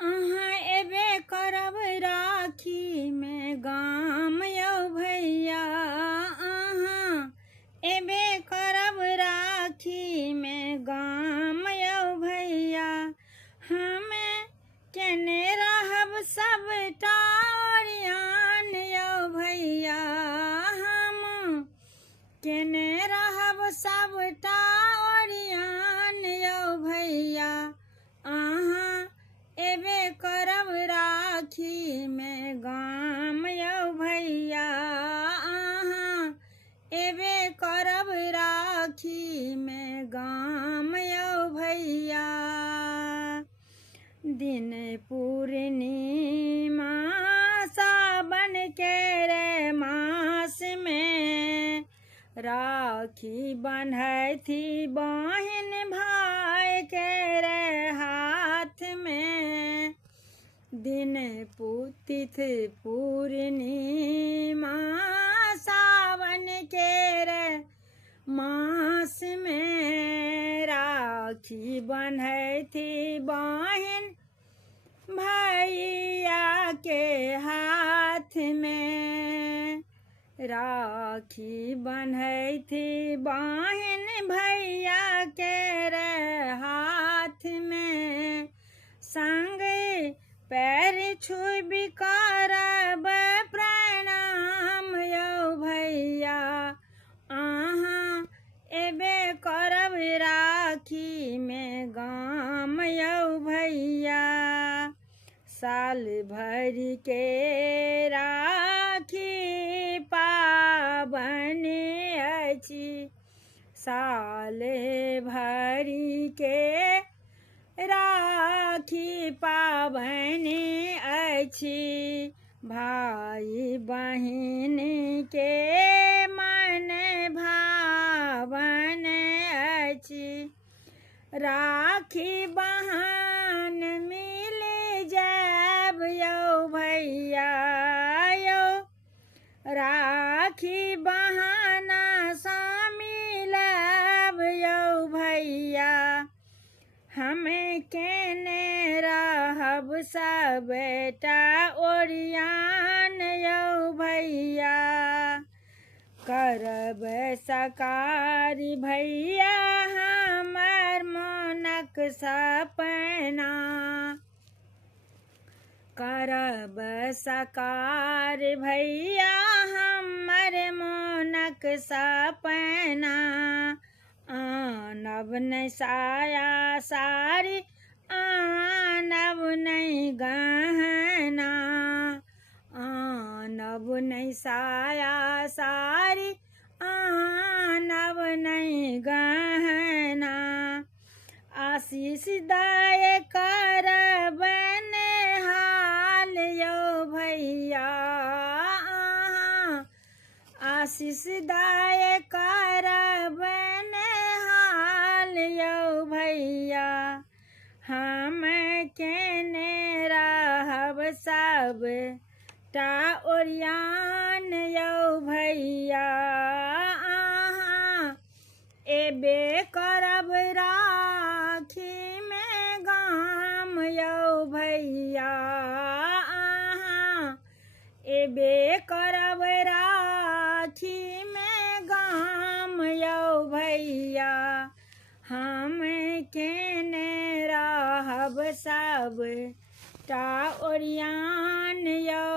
अहाँ एबे करब राखी में गाम यौ भैया, अहाँ एबे करब राखी में गाम यौ भैया। हमे केने रहब सबटा ओरियान यौ भैया, हम केने रहब सबटा ओरियान यौ भैया। अहाँ एबे करब राखी में गाम यौ भैया, अहाँ एबे करब राखी में गाम यौ भैया। दिन पूर्णिमा सावन के रे मास में, राखी बन्हैथी बहिन भाई के रे हाथ में। दिन तिथ पूर्णिमा सावन के रे मास में, राखी बन्हैथी बहिन भैया के हाथ में। राखी बन्हैथी बहिन भैया के रे हाथ में। संग पैर छुबि करब प्रणाम यौ भैया, अहाँ एबे करब राखी में गाम यौ भैया। साल भरि के राखी पाबनि अछि, साल भरि के राखी पाबनि अछि। भाई बहिन के मन भावन अछि, राखी बहन मिल जाब यौ भैया यौ। राखी बहाना सा मिलब यौ भैया। हमें केने रहब सबटा ओरियान यौ भैया। करब सकार भैया हमर मोनक सपना, करब सकार भैया हमर मोनक सपना। आनब नहीं साया साड़ी, आनब नहीं गहना, आनब नहीं साया साड़ी, आनब नहीं गहना। आशीष दाय करब नेहाल यौ भैया, आशीष दाय करब नेहाल यौ भैया। हम केने रहब सबटा ओरियान यौ भैया, अहाँ एबे करब राखी में गाम यौ भैया, अहाँ एबे करब राखी में गाम यौ भैया। हम केने रहब सबटा ओरियान यौ